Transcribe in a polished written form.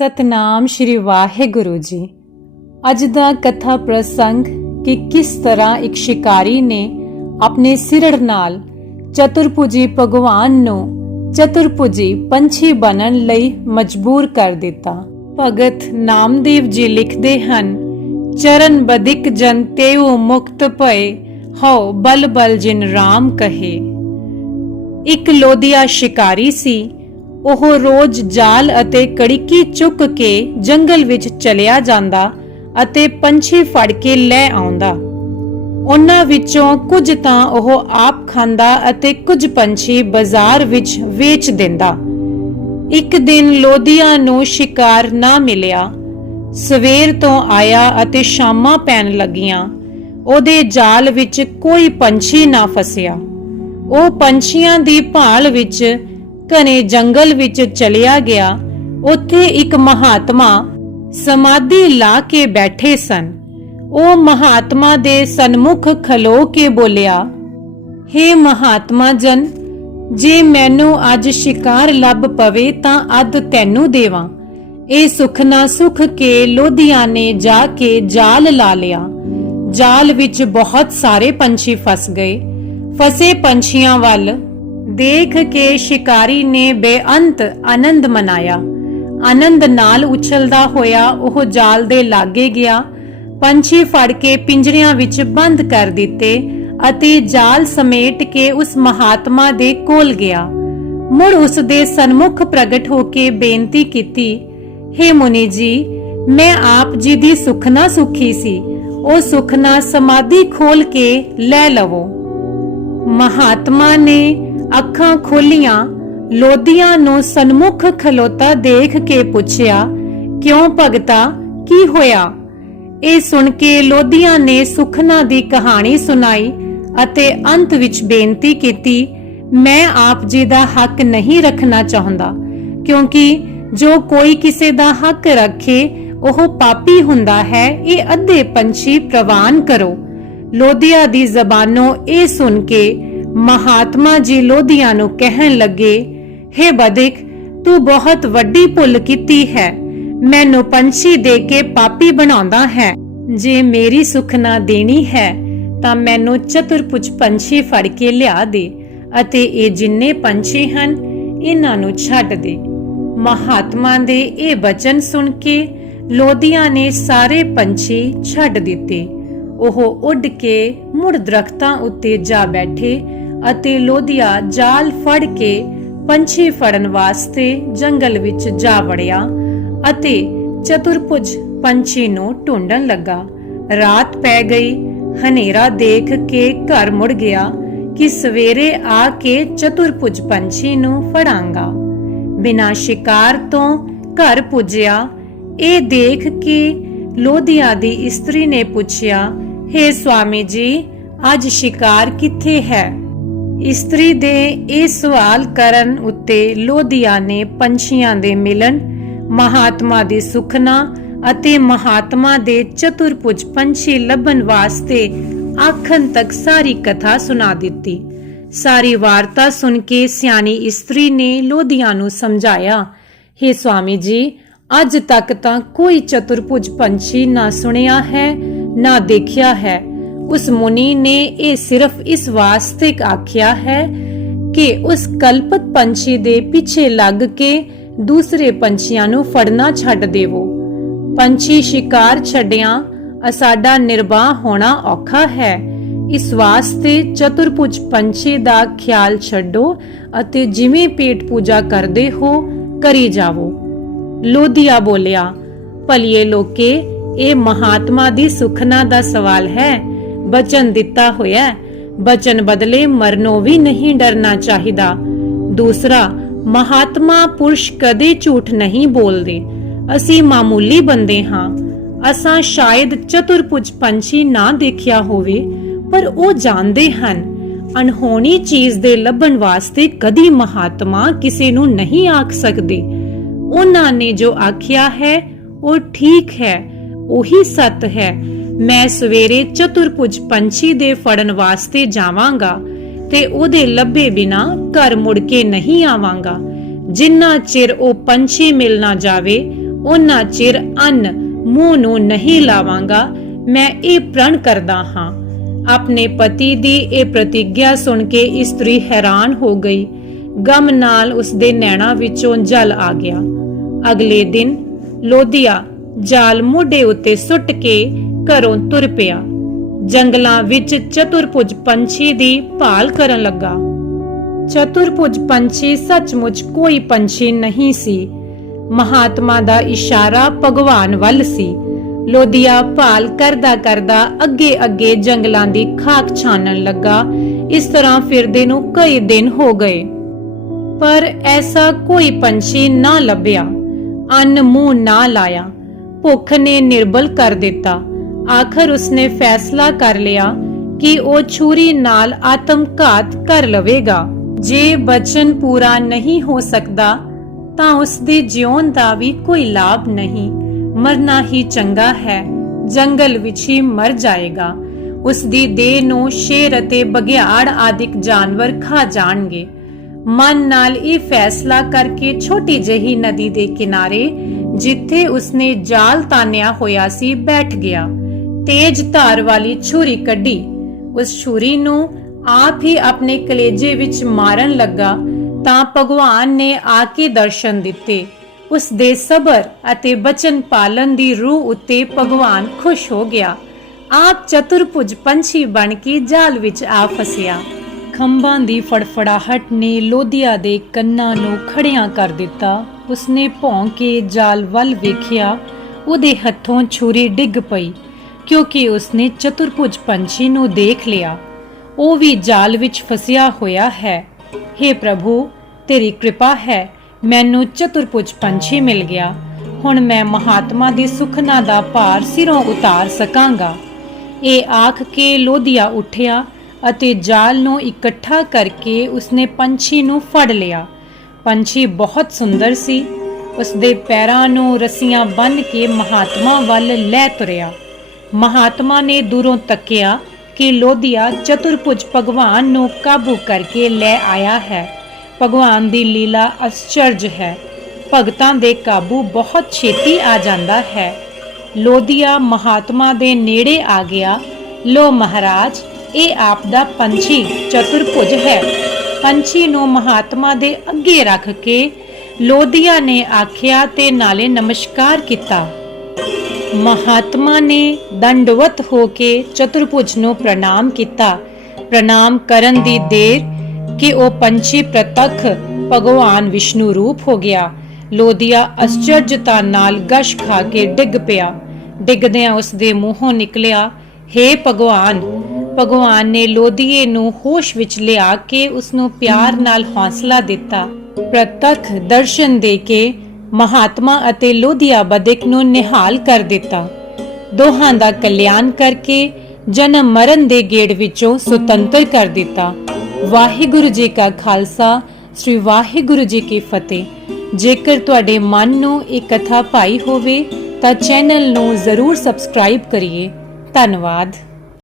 सतनाम श्री वाहेगुरु जी। अज दा कथा प्रसंग कि किस तरह एक शिकारी ने अपने सिरड़ नाल चतुरभुजी भगवान नू चतुरभुजी पंछी बनन लई मजबूर कर दिता। भगत नामदेव जी लिखते हन, चरण बदिक जन तेऊ मुक्त भए, हो बल बल जिन राम कहे। एक लोधिया शिकारी सी। ਉਹ ਰੋਜ਼ ਜਾਲ ਅਤੇ ਕੜਿੱਕੀ ਚੁੱਕ ਕੇ ਜੰਗਲ ਵਿੱਚ ਚਲਿਆ ਜਾਂਦਾ ਅਤੇ ਪੰਛੀ ਫੜ ਕੇ ਲੈ ਆਉਂਦਾ। ਉਹਨਾਂ ਵਿੱਚੋਂ ਕੁਝ ਤਾਂ ਉਹ ਆਪ ਖਾਂਦਾ ਅਤੇ ਕੁਝ ਪੰਛੀ ਬਾਜ਼ਾਰ ਵਿੱਚ ਵੇਚ ਦਿੰਦਾ। ਇੱਕ ਦਿਨ ਲੋਧੀਆ ਨੂੰ ਸ਼ਿਕਾਰ ਨਾ ਮਿਲਿਆ। ਸਵੇਰ ਤੋਂ ਆਇਆ ਅਤੇ ਸ਼ਾਮਾਂ ਪੈਣ ਲੱਗੀਆਂ। ਉਹਦੇ ਜਾਲ ਵਿੱਚ ਕੋਈ ਪੰਛੀ ਨਾ ਫਸਿਆ। ਉਹ ਪੰਛੀਆਂ ਦੀ ਭਾਲ ਵਿੱਚ घने जंगल विच चलिया गया। उत्थे एक महात्मा समाधि ला के बैठे सन। ओ महात्मा दे सन्मुख खलो के बोलिया, हे महात्मा जन, जे मैनू अज शिकार लब पवे तां अद तैनू देवां। ए सुख ना सुख के लोधिया ने जाके जाल ला लिया। जाल विच बहुत सारे पंछी फस गए। फसे पंछियां वल देख के शिकारी ने बेअंत आनंद मनाया। आनंद नाल उछलदा होया ओह जाल दे लागे गया। पंछी फड़ के पिंजरियां विच बंद कर दिते अते जाल समेट के उस महात्मा दे कोल गया। मुड़ उस दे सन्मुख प्रगट होके बेनती कीती, हे मुनि जी, मैं आप जी दी सुखना सुखी सी, ओ सुखना समाधि खोल के ले लवो। महात्मा ने अखां खोलियां। लोधिया नू सन्मुख खलोता देख के पुछया, क्यों भगता, की होया? ए सुन के लोधिया ने सुखना दी कहानी सुनाई अते अंत विच बेनती कीती, मैं आप जी दा हक नहीं रखना चाहुंदा, क्योंकि जो कोई किसे दा हक रखे ओह पापी हुंदा है। ए अद्धे पंछी प्रवान करो। लोधिया दी जबानों ए सुन के महात्मा जी लोधिया नू कहन लगे, हे बदिक, तू बहुत वड्डी भुल कीती है। मैनू पंछी दे के पापी बनाउंदा है। जे मेरी सुखना देनी है तां मैनू चतुरभुज पंछी फड़ के लिया दे अते ए जिन्ने पंछी हन इन्हां नू छड्ड दे। महात्मा दे ए वचन सुन के लोधिया ने सारे पंछी छड्ड दिते। ओह उड़ के मुड़ दरख्तां उत्ते जा बैठे ਅਤੇ ਲੋਧੀਆ ਜਾਲ ਫੜ ਕੇ ਪੰਛੀ ਫੜਨ ਵਾਸਤੇ ਜੰਗਲ ਵਿੱਚ ਜਾ ਵੜਿਆ ਅਤੇ ਚਤੁਰਭੁਜ ਪੰਛੀ ਨੂੰ ਢੂੰਡਣ ਲੱਗਾ। ਰਾਤ ਪੈ ਗਈ। ਹਨੇਰਾ ਦੇਖ ਕੇ ਘਰ ਮੁੜ ਗਿਆ ਕਿ ਸਵੇਰੇ ਆ ਕੇ ਚਤੁਰਭੁਜ ਪੰਛੀ ਨੂੰ ਫੜਾਂਗਾ। ਬਿਨਾਂ ਸ਼ਿਕਾਰ ਤੋਂ ਘਰ ਪੁੱਜਿਆ। ਇਹ ਦੇਖ ਕੇ ਲੋਧੀਆ ਦੀ ਇਸਤਰੀ ਨੇ ਪੁੱਛਿਆ, हे स्वामी जी, ਅੱਜ ਸ਼ਿਕਾਰ ਕਿੱਥੇ ਹੈ? ਇਸਤਰੀ ਦੇ ਇਹ ਸਵਾਲ ਕਰਨ ਉੱਤੇ ਲੋਧੀਆ ਨੇ ਪੰਛੀਆਂ ਦੇ ਮਿਲਣ, ਮਹਾਤਮਾ ਦੀ ਸੁਖਨਾ ਅਤੇ ਮਹਾਤਮਾ ਦੇ ਚਤੁਰਭੁਜ ਪੰਛੀ ਲੱਭਣ ਵਾਸਤੇ ਆਖਣ ਤੱਕ ਸਾਰੀ ਕਥਾ ਸੁਣਾ ਦਿੱਤੀ। ਸਾਰੀ ਵਾਰਤਾ ਸੁਣ ਕੇ ਸਿਆਣੀ ਇਸਤਰੀ ਨੇ ਲੋਧੀਆ ਨੂੰ ਸਮਝਾਇਆ, हे स्वामी जी, ਅੱਜ ਤੱਕ ਤਾਂ ਕੋਈ ਚਤੁਰਭੁਜ ਪੰਛੀ ਨਾ ਸੁਣਿਆ ਹੈ ना देखा है। उस मुनि ने ये सिर्फ इस वास्ते आख्या है कि उस कल्पत पंछी दे पीछे लग के दूसरे पंछियां नू फड़ना छड्ड देवो। पंछी शिकार छड्डिया साडा निर्वाह होना औखा है। इस वास्ते चतुरभुज पंछी दा ख्याल छड्डो अते जिवें पेट पूजा करदे हो करी जावो। लोधिया बोलिया, भलिए लोके, ਇਹ महात्मा दी सुखना दा सवाल है। बचन दिता होया, बचन बदले मरनों भी नहीं डरना चाहिदा। दूसरा, महात्मा पुरुष कदे झूठ नहीं बोलदे। असी मामूली बंदे हां। असां शायद चतुरभुज पंछी ना देखिया होवे, पर ओ जानदे हन अनहोनी चीज दे लभण वास्ते कदी महात्मा किसे नू नहीं आख सकदे। उन्हां ने जो आखिया है ओ ठीक है, ਉਹੀ ਸੱਤ ਹੈ। ਮੈਂ ਸਵੇਰੇ ਚਤੁਰਭੁਜ ਪੰਛੀ ਦੇ ਫੜਨ ਵਾਸਤੇ ਜਾਵਾਂਗਾ ਤੇ ਉਹਦੇ ਲੱਭੇ ਬਿਨਾ ਘਰ ਮੁੜ ਕੇ ਨਹੀਂ ਆਵਾਂਗਾ। ਜਿੰਨਾ ਚਿਰ ਉਹ ਪੰਛੀ ਮਿਲ ਨਾ ਜਾਵੇ ਉਹਨਾਂ ਚਿਰ ਅੰਨ ਮੂੰਹ ਨੂੰ ਨਹੀਂ ਲਾਵਾਂਗਾ, ਮੈਂ ਇਹ ਪ੍ਰਣ ਕਰਦਾ ਹਾਂ। ਆਪਣੇ ਪਤੀ ਦੀ ਇਹ ਪ੍ਰਤੀਗਿਆ ਸੁਣ ਕੇ ਇਸਤਰੀ ਹੈਰਾਨ ਹੋ ਗਈ। ਗਮ ਨਾਲ ਉਸਦੇ ਨੈਣਾਂ ਵਿੱਚੋਂ ਜਲ ਆ ਗਿਆ। ਅਗਲੇ ਦਿਨ ਲੋਧੀਆ ਜਾਲ ਮੋਢੇ ਉੱਤੇ ਸੁੱਟ ਕੇ ਘਰੋਂ ਤੁਰ ਪਿਆ। ਜੰਗਲਾਂ ਵਿੱਚ ਚਤੁਰਭੁਜ ਪੰਛੀ ਦੀ ਭਾਲ ਕਰਨ ਲੱਗਾ। ਚਤੁਰਭੁਜ ਪੰਛੀ ਸੱਚਮੁੱਚ ਕੋਈ ਪੰਛੀ ਨਹੀਂ ਸੀ। ਮਹਾਤਮਾ ਦਾ ਇਸ਼ਾਰਾ ਭਗਵਾਨ ਵੱਲ ਸੀ। ਲੋਧੀਆ ਭਾਲ ਕਰਦਾ ਕਰਦਾ ਅੱਗੇ ਅੱਗੇ ਜੰਗਲਾਂ ਦੀ ਖਾਕ ਛਾਨਣ ਲੱਗਾ। ਇਸ ਤਰ੍ਹਾਂ ਫਿਰਦੇ ਨੂੰ ਕਈ ਦਿਨ ਹੋ ਗਏ, ਪਰ ਐਸਾ ਕੋਈ ਪੰਛੀ ਨਾ ਲੱਭਿਆ। ਅੰਨ ਮੂੰਹ ਨਾ ਲਾਇਆ। ਭੁੱਖ ਨੇ ਨਿਰਬਲ ਕਰ ਦਿੱਤਾ। ਆਖਰ ਉਸਨੇ ਫੈਸਲਾ ਕਰ ਲਿਆ ਕਿ ਉਹ ਛੁਰੀ ਨਾਲ ਆਤਮਘਾਤ ਕਰ ਲਵੇਗਾ। ਜੇ ਬਚਨ ਪੂਰਾ ਨਹੀਂ ਹੋ ਸਕਦਾ ਤਾਂ ਉਸਦੇ ਜਿਉਣ ਦਾ ਵੀ ਕੋਈ ਲਾਭ ਨਹੀਂ। ਮਰਨਾ ਹੀ ਚੰਗਾ ਹੈ। ਜੰਗਲ ਵਿੱਚ ਹੀ ਮਰ ਜਾਏਗਾ। ਉਸਦੀ ਦੇਹ ਨੂੰ ਸ਼ੇਰ ਅਤੇ ਬਘਿਆੜ ਆਦਿਕ ਜਾਨਵਰ ਖਾ ਜਾਣਗੇ। ਮਨ ਨਾਲ ਇਹ ਫੈਸਲਾ ਕਰਕੇ ਛੋਟੀ ਜਿਹੀ ਨਦੀ ਦੇ ਕਿਨਾਰੇ, ਜਿੱਥੇ ਉਸਨੇ ਜਾਲ ਤਾਨਿਆ ਹੋਇਆ ਸੀ, ਬੈਠ ਗਿਆ। ਤੇਜ ਧਾਰ ਵਾਲੀ ਛੁਰੀ ਕੱਢੀ। ਉਸ ਛੁਰੀ ਨੂੰ ਆਪ ਹੀ ਆਪਣੇ ਕਲੇਜੇ ਵਿੱਚ ਮਾਰਨ ਲੱਗਾ ਤਾਂ ਭਗਵਾਨ ਨੇ ਆ ਕੇ ਦਰਸ਼ਨ ਦਿੱਤੇ। ਉਸ ਦੇ ਸਬਰ ਅਤੇ ਬਚਨ ਪਾਲਨ ਦੀ ਰੂਹ ਉੱਤੇ ਭਗਵਾਨ ਖੁਸ਼ ਹੋ ਗਿਆ। ਆਪ ਚਤੁਰਭੁਜ ਪੰਛੀ ਬਣ ਕੇ ਜਾਲ ਵਿੱਚ ਆ ਫਸਿਆ। ਖੰਭਾਂ ਦੀ ਫੜਫੜਾਹਟ ਨੇ ਲੋਧੀਆ ਦੇ ਕੰਨਾਂ ਨੂੰ ਖੜਿਆਂ ਕਰ ਦਿੱਤਾ। ਉਸਨੇ ਭੌਂ ਕੇ ਜਾਲ ਵੱਲ ਵੇਖਿਆ। ਉਹਦੇ ਹੱਥੋਂ ਛੁਰੀ ਡਿੱਗ ਪਈ, ਕਿਉਂਕਿ ਉਸਨੇ ਚਤੁਰਭੁਜ ਪੰਛੀ ਨੂੰ ਦੇਖ ਲਿਆ। ਉਹ ਵੀ ਜਾਲ ਵਿੱਚ ਫਸਿਆ ਹੋਇਆ ਹੈ। हे ਪ੍ਰਭੂ, ਤੇਰੀ ਕਿਰਪਾ ਹੈ, ਮੈਨੂੰ ਚਤੁਰਭੁਜ ਪੰਛੀ ਮਿਲ ਗਿਆ। ਹੁਣ ਮੈਂ ਮਹਾਤਮਾ ਦੀ ਸੁਖਨਾ ਦਾ ਭਾਰ ਸਿਰੋਂ ਉਤਾਰ ਸਕਾਂਗਾ। ਇਹ ਆਖ ਕੇ ਲੋਧੀਆ ਉੱਠਿਆ ਅਤੇ ਜਾਲ ਨੂੰ ਇਕੱਠਾ ਕਰਕੇ ਉਸਨੇ ਪੰਛੀ ਨੂੰ ਫੜ ਲਿਆ। ਪੰਛੀ ਬਹੁਤ ਸੁੰਦਰ ਸੀ। ਉਸਦੇ ਪੈਰਾਂ ਨੂੰ ਰੱਸੀਆਂ ਬੰਨ੍ਹ ਕੇ ਮਹਾਤਮਾ ਵੱਲ ਲੈ ਤੁਰਿਆ। ਮਹਾਤਮਾ ਨੇ ਦੂਰੋਂ ਤੱਕਿਆ ਕਿ ਲੋਧੀਆ ਚਤੁਰਭੁਜ ਭਗਵਾਨ ਨੂੰ ਕਾਬੂ ਕਰਕੇ ਲੈ ਆਇਆ ਹੈ। ਭਗਵਾਨ ਦੀ ਲੀਲਾ ਅਸਚਰਜ ਹੈ। ਭਗਤਾਂ ਦੇ ਕਾਬੂ ਬਹੁਤ ਛੇਤੀ ਆ ਜਾਂਦਾ ਹੈ। ਲੋਧੀਆ ਮਹਾਤਮਾ ਦੇ ਨੇੜੇ ਆ ਗਿਆ। ਲੋ ਮਹਾਰਾਜ, ਇਹ ਆਪ ਦਾ ਪੰਛੀ ਚਤੁਰਭੁਜ ਹੈ। ਪੰਛੀ ਨੂੰ ਮਹਾਤਮਾ ਦੇ ਅੱਗੇ ਰੱਖ ਕੇ ਲੋਧੀਆ ਨੇ ਆਖਿਆ ਤੇ ਨਾਲੇ ਨਮਸਕਾਰ ਕੀਤਾ। ਮਹਾਤਮਾ ਨੇ ਦੰਡਵਤ ਹੋ ਕੇ ਚਤੁਰਭੁਜ ਨੂੰ ਪ੍ਰਣਾਮ ਕੀਤਾ। ਪ੍ਰਣਾਮ ਕਰਨ ਦੀ ਦੇਰ ਕਿ ਉਹ ਪੰਛੀ ਪ੍ਰਤੱਖ ਭਗਵਾਨ ਵਿਸ਼ਨੂੰ ਰੂਪ ਹੋ ਗਿਆ। ਲੋਧੀਆ ਅਸਚਰਜਤਾ ਨਾਲ ਗਸ਼ ਖਾ ਕੇ ਡਿੱਗ ਪਿਆ। ਡਿੱਗਦਿਆਂ ਉਸਦੇ ਮੂੰਹੋਂ ਨਿਕਲਿਆ, हे ਭਗਵਾਨ। ਭਗਵਾਨ ਨੇ ਲੋਧੀਏ ਨੂੰ ਹੋਸ਼ ਵਿੱਚ ਲਿਆ ਕੇ ਉਸਨੂੰ ਪਿਆਰ ਨਾਲ ਹੌਸਲਾ ਦਿੱਤਾ। ਪ੍ਰਤੱਖ ਦਰਸ਼ਨ ਦੇ ਕੇ ਮਹਾਤਮਾ ਅਤੇ ਲੋਧੀਆ ਬਦਿਕ ਨੂੰ ਨਿਹਾਲ ਕਰ ਦਿੱਤਾ। ਦੋਹਾਂ ਦਾ ਕਲਿਆਣ ਕਰਕੇ ਜਨਮ ਮਰਨ ਦੇ ਗੇੜ ਵਿੱਚੋਂ ਸੁਤੰਤਰ ਕਰ ਦਿੱਤਾ। ਵਾਹਿਗੁਰੂ ਜੀ ਕਾ ਖਾਲਸਾ, ਸ੍ਰੀ ਵਾਹਿਗੁਰੂ ਜੀ ਕੀ ਫਤਿਹ। ਜੇਕਰ ਤੁਹਾਡੇ ਮਨ ਨੂੰ ਇਹ ਕਥਾ ਭਾਈ ਹੋਵੇ ਤਾਂ ਚੈਨਲ ਨੂੰ ਜ਼ਰੂਰ ਸਬਸਕ੍ਰਾਈਬ ਕਰੀਏ। ਧੰਨਵਾਦ।